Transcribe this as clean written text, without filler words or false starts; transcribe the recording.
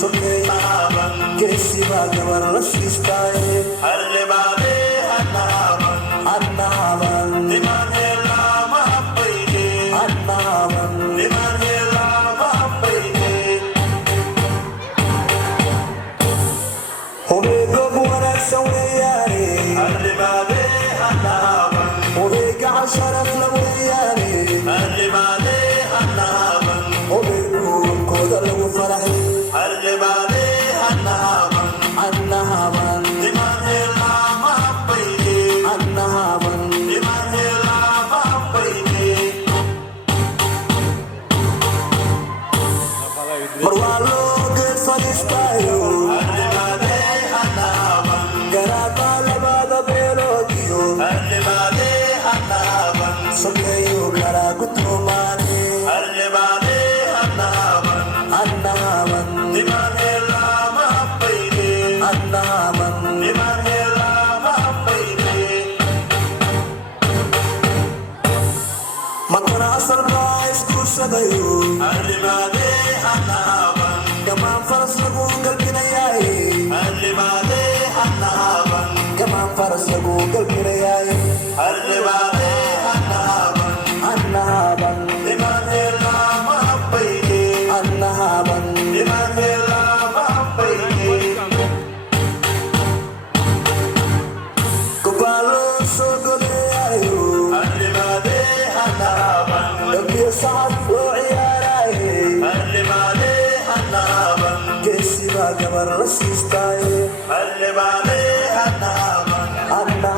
sokeeyaban geesiba gabar la siistaaye Arlebaade annaban annaban liman hela mahabbayde annaban liman hela mahabbayde hubeegob wanaagsan weeyaane Arlebaade annaban hubeega casharaf la weeyaane Arlebaade annaban hubeeguurkooda lagu faraxay Arlebaade annaban annaban liman hela mahabbayde annaban liman hela mahabbayde mar waa loo geed fadhiistaayo Arlebaade annaban garaabaa labada beeloodiyo Arlebaade annaban sokeeyo kalaa gudoomaane Arlebaade annaban annaban liman hela mahabbayde annaban liman hela mahabbayde matana asal baa iskuursadayo Arlebaade annaban gamaan faras lagu galbinayaaye Arlebaade annaban gamaan faras lagu galbinayaaye Arlebaade annaban annaban liman hela mahabbayde annaban liman hela mahabbayde gobaa loo soo goleeyaayo Arlebaade annaban dambiyo sacab loo ciyaaraaye Arlebaade annaban geesiba gabar la siistaaye Arlebaade annaban annaban